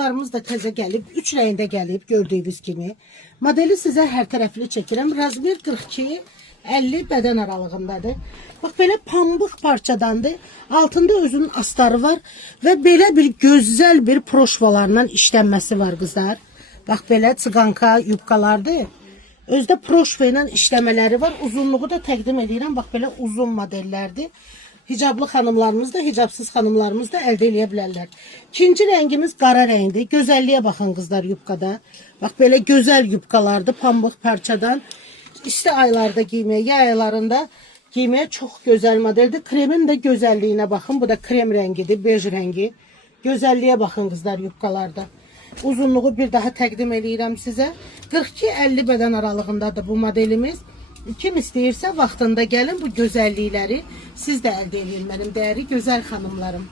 Yubkalarımız da təzə gəlib. 3 rəngdə gəlib gördüyünüz kimi. Modeli sizə hər tərəfli çəkirəm. Razmer 42 50 bədən aralığındadır. Bax belə pambıq parçadandır. Altında özünün astarı var və belə bir gözəl bir proşvalarla işlənməsi var qızlar. Bax belə çıqanka yubkalardır. Özdə proşva ilə işləmələri var. Uzunluğu da təqdim edirəm. Bax belə uzun modellərdir. Hicablı xanımlarımız da, hicabsız xanımlarımız da əldə edə bilərlər. İkinci rəngimiz qara rəngdir. Gözəlliyə baxın qızlar yubkada. Bax belə gözəl yubkalardır. Pambıq parçadan. İsti aylarda giyməyə, yay aylarında giyməyə çox gözəl modeldir. Kremin də gözəlliyinə baxın. Bu da krem rəngidir, bej rəngi. Gözəlliyə baxın qızlar yubkalarda. Uzunluğu bir daha təqdim edirəm sizə. 42-50 bədən aralığındadır bu modelimiz. Kim istəyirsə vaxtında gəlin bu gözəllikləri siz də əldə edin mənim dəyərli gözəl xanımlarım.